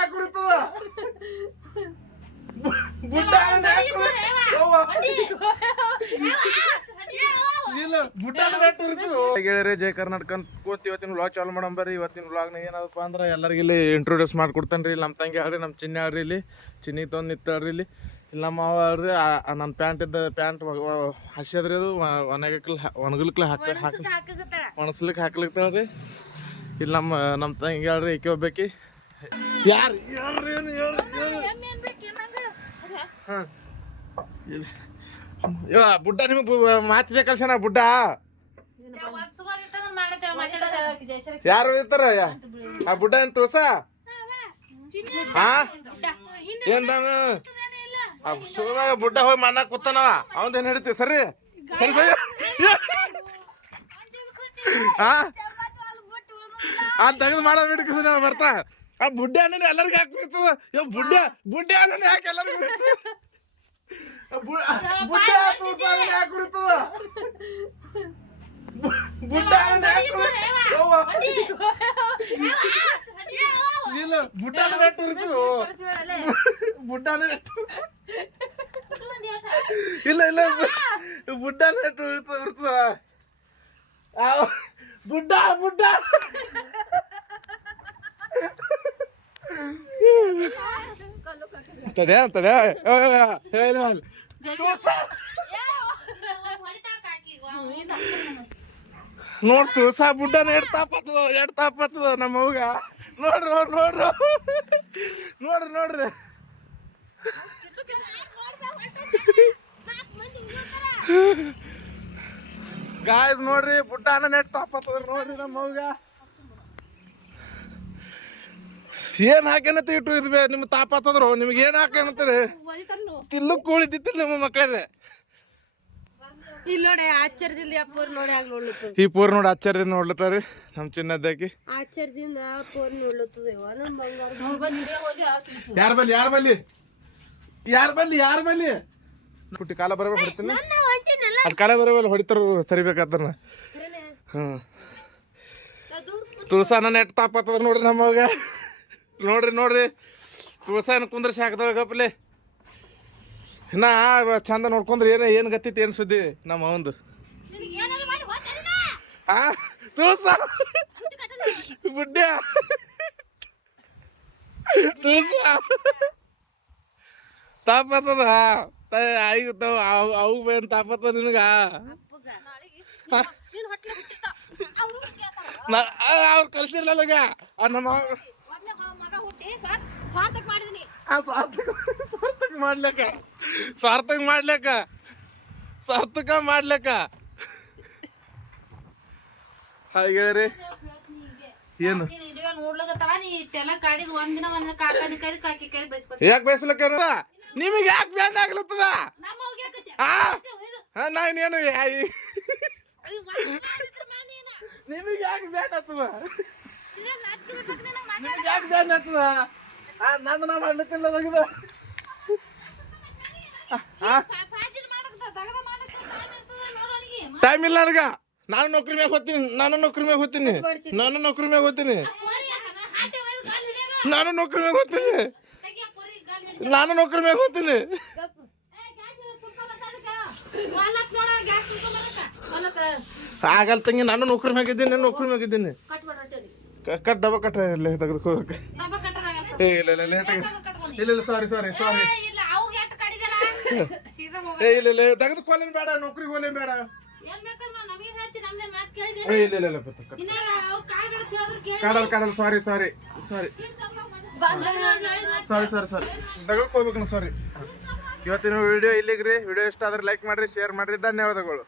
ಯಾಕೆ ಉರಿತದ ಬುಡ್ಡ ಅಂದ್ರೆ ಯಾಕ್ ಉರಿ- ಯವ್ವ. ಇಲ್ಲ ಬುಡ್ಡ ಅಂದ್ರೆ ಯಾಕ್ ಉರಿತದ? ಗೆಳೆಯರೇ ಜೈ ಕರ್ನಾಟಕ ಕೂತ್ ಇವತ್ತಿನ ವ್ಲಾಗ್ ಚಾಲು ಮಾಡಂ ಬರ್ರಿ. ಇವತ್ತಿನ ವ್ಲಾಗ್ನ ಏನದಪ್ಪ ಅಂದ್ರೆ ಎಲ್ಲರಿಗೆ ಇಲ್ಲಿ ಇಂಟ್ರೊಡ್ಯೂಸ್ ಮಾಡ್ಕೊಡ್ತಾನೆ ರೀ ನಮ್ಮ ತಂಗಿ ಆಡ್ರಿ ನಮ್ಮ ಚಿನ್ನಿ ಆಡ್ರಿ ಇಲ್ಲಿ. ಚಿನ್ನಿ ತೊಂದು ನಿಂತಾಡ್ರಿ ಇಲ್ಲಿ. ಇಲ್ಲ ನಮ್ಮ ಆಡ್ರಿ ನನ್ನ ಪ್ಯಾಂಟ್ ಇದ್ದ ಪ್ಯಾಂಟ್ ಹಸಿದ್ರಿ ಅದು. ಒಣಗಕ್ಲ ಒಣಗಲ್ಕ್ಲ ಹಾಕ ಹಾಕಿ ಒಣಸ್ಲಿಕ್ಕೆ ಹಾಕ್ಲಿಕ್ತಾಳ್ರಿ ಇಲ್ಲಿ ನಮ್ಮ ನಮ್ಮ ತಂಗಿ ಆಡ್ರಿ ಈಕೆ ಒಬ್ಬಾಕಿ. ಯಾರು? ಯಾರು ಏನು ಯಾರು ಹಾಂ. ಇವ ಬುಡ್ಡ ನಿಮಗೆ ಮಾತಿದೆ ಕಲ್ಸಣ ಬುಡ್ಡ? ಯಾರು ಇರ್ತಾರ? ಆ ಬುಡ್ಡ ಏನ್ ತುಳ್ಸ? ಹಾ ಏನ್ದಾನ ಆ ಸುಳ್ದಾಗ ಬುಡ್ಡ ಹೋಗಿ ಮಣ್ಣ ಕೂತಾನವ. ಅವಂದೇನ್ ಹಿಡಿತಿ ಸರಿ? ಸರಿ ಸರಿ. ಹಾ? ಆ ತೆಗೆದು ಮಾಡೋ ಬಿಡ್ಕಿಸ್ ಬರ್ತಾ. ಆ ಬುಡ್ಡೆ ಅನ್ನೋದು ಎಲ್ಲರಿಗೂ ಯಾಕೆ ಬರ್ತದ ಇವ್ ಬುಡ್ಡೆ ಬುಡ್ಡೆ ಅನ್ನೋದು ಯಾಕೆ ಎಲ್ಲರಿಗೂ ಬರ್ತದ ಆ ಬು- ಬುಡ್ಡೆ ತುಳ್ಸ ಅನ್ನೋದು ಯಾಕೆ ಬರ್ತದ ಬುಡ್ಡೆ ಅನ್ನೋದು ಯಾಕೆ? ಇಲ್ಲ ಬುಡ್ಡೆ ಅನ್ನೋದು ಯಾಕೆ ಬರ್ತದ ಬುಡ್ಡ ಯಾಕೆ ಇಲ್ಲ ಇಲ್ಲ ಬುಡ್ಡ ಯಾಕೆ ಬರ್ತದ ಬರ್ತದ ಆ, ಬುಡ್ಡ ಬುಡ್ಡ. ತಡೆ ತಡೆ. ನೋಡ್ ತುಳ್ಸ ಬುಡ್ಡನ ಎಡ್ ತಾಪತ್ತದ ಎಡ್ ತಾಪತ್ತದ ನಮ್ಮ ಅವ್ಗ. ನೋಡ್ರಿ ನೋಡ್ರಿ ನೋಡ್ರಿ. ನೋಡ್ರಿ ನೋಡ್ರಿ. ಗಾಯ್ ನೋಡ್ರಿ ಬುಡ್ಡನ ನೆಟ್ ತಾಪತ್ತದ ನೋಡ್ರಿ ನಮ್ಮ ಅವ್ಗ. ಏನ್ ಹಾಕೇನತ್ತ ಇಟ್ಟು ಇದು ಬೇ ನಿಮ್ ತಾಪತ್ತದ್ರು ನಿಮ್ಗೆ ಏನ್ ಹಾಕೇನತ್ತೀರಿ ತಿಲ್ಲು ಕೂಳಿದ್ದಿತ್ತಿಲ್ಲ ನಿಮ್ಮ ಮಕ್ಕಳೇ ಇಲ್ಲಿ ನೋಡಿ ಆಶ್ಚರ್ಯದಿಂದ ಅಪ್ಪವ್ರು ನೋಡಿ ಆಗ ನೋಡ್ಲತ್ತದ. ಈ ಪೂರ್ ನೋಡಿ ಆಶ್ಚರ್ಯದಿಂದ ನೋಡ್ಲತ್ತಾರಿ ನಮ್ಮ ಚಿನ್ನದಾಕಿ ಆಶ್ಚರ್ಯದಿಂದ ನೋಡ್ಲತ್ತದ ನಮ್ಮ ಯಾರ ಬಲ್ಲಿ ಯಾರ ಬಲ್ಲಿ? ಯಾರ ಬಲ್ಲಿ ಯಾರ ಬಲ್ಲಿ? ಪುಟ್ಟಿ ಕಾಲ ಬರಬೇಡ ಹೊಡಿತೀನಿ. ಸರಿ ಕಾಲ ಬರಬೇಡ ಹೊಡಿತಾರ ಸರಿಬೇಕಾದ್ರ ಹ್ಮ್. ತುಳಸಾನ ನೆಟ್ ತಾಪತ್ತದ ನೋಡ್ರಿ ನಮ್ಮವಾಗ. ನೋಡ್ರಿ ನೋಡ್ರಿ. ತುಳಸಾನ ಕುಂದ್ರಸಿ ಹಾಕದಳ ನಾ ಚಂದ ನೋಡ್ಕೊಂಡ್ರೆ ಏನ ಏನ್ ಗತ್ತಿತ್ತು ಏನ್ ಸುದ್ದಿ ನಮ್ಮ ಅವಂದು? ಆ ತುಳಸ. ಬುಡ್ಡ ತುಳಸ. ತಾಪತ್ತದ? ಆಯ್ತು ಅವು ಬೇನ್ ತಾಪತ್ತದ ನಿನಗ? ಅವ್ರು ಕಲ್ಸಿರ್ಲಲ್ಲಗ ಆ ಅವ- ಆ ಸಾರ್ಥಕ ಸಾರ್ಥಕ ಮಾಡ್ಲಕ್ಕ. ಸಾರ್ಥಕ ಮಾಡ್ಲಕ್ಕ. ಸಾರ್ಥಕ ಮಾಡ್ಲಕ್ಕ. ಹಾಗೆ ಹೇಳ್ರಿ ಏನು? ಯಾಕೆ ಬಯಸ್ಲಕ್ಕ ನಿಮಗೆ ಯಾಕೆ ಬ್ಯಾನ್ ಆಗ್ಲತ್ತದ. ಹಾ, ನಾ ಇನ್ನೇನು ಯಾ- ಅಯ್ಯೋ, ಒಂದ್ ದಿನ ಮಾಡಿದ್ರ ಮಾಡಿ ಏನ? ನಿಮಗೆ ಯಾಕೆ ಬ್ಯಾನ್ ಆಗ್ತದ ಇಲ್ಲೇ ನಾಚ್ಕೆ ಬರ್ಬೇಕು ನಿನಗ್ ಮಾತಾಡ್- ನಿಮಗೆ ಯಾಕೆ ಬ್ಯಾನ್ ಆಗ್ತದ? ನಂದು ನಾ ಮಾಡ್ಲತ್ತಿಲ್ಲ ತೆಗ್ದ. ಟೈಮ್ ಇಲ್ಲ ನನಗ. ನಾನು ನೌಕರಿ ಮ್ಯಾಗ ಹೋಗ್ತೀನಿ. ನಾನು ನೌಕರಿ ಮ್ಯಾಗ ಹೋಗ್ತೀನಿ. ನಾನು ನೌಕರಿ ಮ್ಯಾಗ ಹೋಗ್ತೀನಿ? ನಾನು ನೌಕರಿ ಮ್ಯಾಗ ಹೋಗ್ತೀನಿ. ನಾನು ನೌಕರಿ ಮ್ಯಾಗ ಹೋಗ್ತೀನಿ. ಆಗಲ್ ತಂಗಿ ನಾನು ನೌಕರಿ ಮ್ಯಾಗ ಇದ್ದೀನಿ. ನೌಕರಿ ಮ್ಯಾಗ ಇದ್ದೀನಿ. ಕಟ್ಬಿಡ್ ಡಬ ಕಟ್ ಇಲ್ಲೇ ಕಟ್ಟದಾಗಲ್ಲ. ಏ ಇಲ್ಲ ಇಲ್ಲ ಲೇಟ್. ಇಲ್ಲ ಇಲ್ಲ ಸಾರಿ ಸಾರಿ ಸಾರಿ ಏ, ಇಲ್ಲ ಇಲ್ಲ ತೆಗೆದುಕೊಳ್ಳೇನು ಬೇಡ ನೌಕರಿಗೆ ಹೋಲೇನ್ ಬೇಡ. ಇಲ್ಲ ಇಲ್ಲ ಇಲ್ಲ ಕಾಡಲ್ ಕಾಡಲ್ ಸಾರಿ ಸಾರಿ ಸಾರಿ ಸಾರಿ ಸಾರಿ ಸಾರಿ ತೆಗೆದುಕೋಬೇಕು ಸಾರಿ ಇವತ್ತಿನ ವಿಡಿಯೋ ಇಲ್ಲಿಗ್ರಿ. ವಿಡಿಯೋ ಇಷ್ಟ ಆದ್ರೆ ಲೈಕ್ ಮಾಡ್ರಿ ಶೇರ್ ಮಾಡ್ರಿ. ಧನ್ಯವಾದಗಳು.